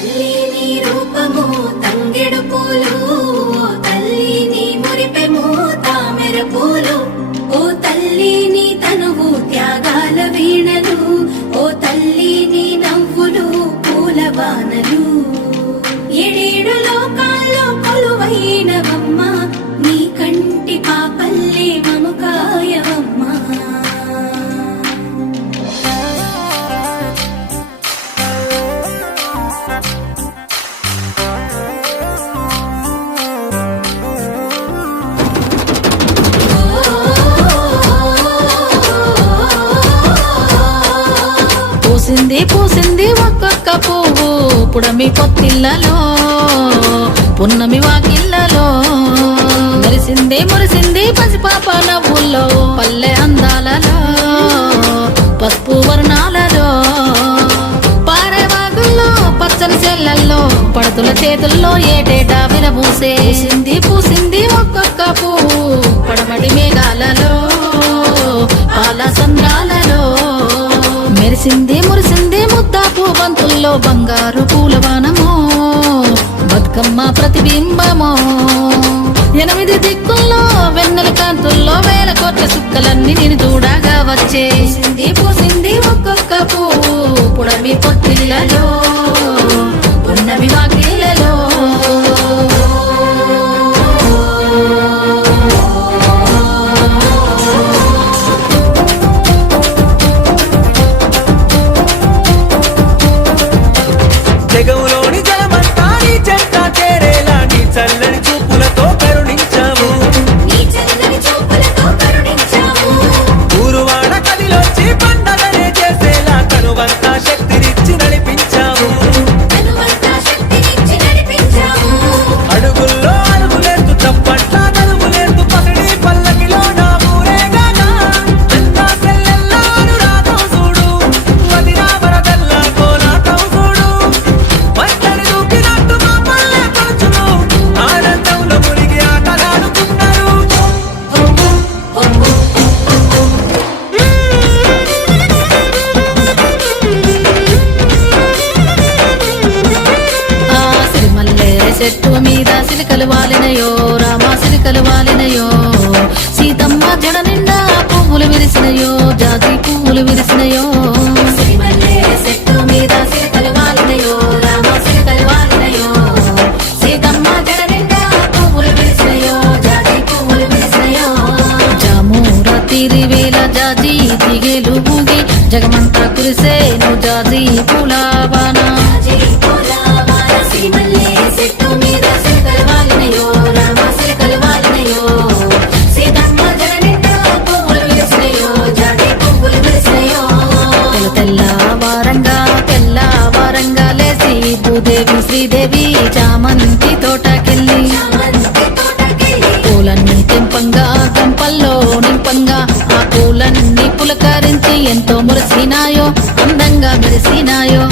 తల్లి నీ రూపము తంగెడు పూలు, తల్లి నీ మురిపెము తామెర పూలు, ఓ తల్లి నీ తనువు త్యాగాల వీణలు, ఓ తల్లి నీ నవ్వులు పూలవానలు. ఏడేడు లోకాల్లో కొలువైనవమ్మ, నీ కంటి పాపల్లే మము కాయవమ్మ. పూసింది పూసింది ఒక్కొక్క పువ్వు పుడమి పొత్తిళ్ళలో, పున్నమి వాకిళ్ళలో, మెరిసింది మురిసింది పసిపాప నవ్వుల్లో, పల్లె అందాలలో, పసుపు వర్ణాలలో, పారేవాగుల్లో పచ్చని చెల్లల్లో, పడతుల చేతుల్లో ఏటేటా విరబూసే. పూసింది పూసింది ఒక్కొక్క పువ్వు పడమటి మేఘాలలో, పాల సంద్రాలలో, మెరిసింది మురిసింది ముద్దాపు బంతుల్లో, బంగారు పూలవానమో బతుకమ్మ ప్రతిబింబమో. 8 దిక్కుల్లో వెన్నెల కాంతుల్లో వేల కోట్ల సుక్కలన్నీ నేను చూడగా వచ్చే. పూసింది పూసింది ఒక్కొక్క పువ్వు పుడమి పొత్తిళ్ళలో, పున్నమి వాకిళ్ళలో. జగములోని జలమంతా నీ చెంత చేరేలా నీ చల్లని చూపులతో కరుణించావు, నీ చల్లని చూపులతో కరుణించావు. ఊరువాడ కదిలొచ్చి పండగనే చేసేలా కనువంతా శక్తినిచ్చి నడిపించావు, తనువంతా శక్తినిచ్చి నడిపించావు. అడుగుల్లో అడుగులేస్తూ చప్పట్ల నలుగులేస్తూ పసిడి పల్లకిలో నా ఊరేగానా. అంతా సెల్లెల్లా అనురాగం చూడు, వదినా వరదల్లా కోలాటం చూడు, వంటని దూకినట్టు మా పల్లె పడుచును ఆనందంలో మునిగి ఆటలాడుతున్నారు. ఆ సిరిమల్లె చెట్టు మీద సిలికలు వాలినయో, రామా సిలికలు వాలినయో, సీతమ్మ జడ నిండా పువ్వులు విరిసినయో, జాజి పువ్వులు విరిసినయో. సిరిమల్లె చెట్టు మీద సిలకలు వాలినయో, రామ సిలకలు వాలినయో, సీతమ్మ జడ నిండా పువ్వులు విరిసినయో, జాజి పువ్వులు విరిసినయో. జామూర తీరి వేల జాజి తీగేలు ఊగి, జగమంతా కురిసేను జాజి పూలవాన. జాజి పూలవాన సిరిమల్లె చెట్టు మీద సిలకలు వాలినయో, రామ సిలకలు వాలినయో, సీతమ్మ జడ నిండా పువ్వులు విరిసినయో, జాజి పువ్వులు విరిసినయో. తెల్ల వారంగా లేసి భూదేవి శ్రీదేవి చామంతి తోటకెళ్ళి, చామంతి తోటకెళ్ళి పూలన్నీ తెంపంగా గంపల్లో నింపంగా, ఆ పూలన్నీ పులకరించి ఎంతో మురిసినాయో, అందంగా మెరిసినాయో.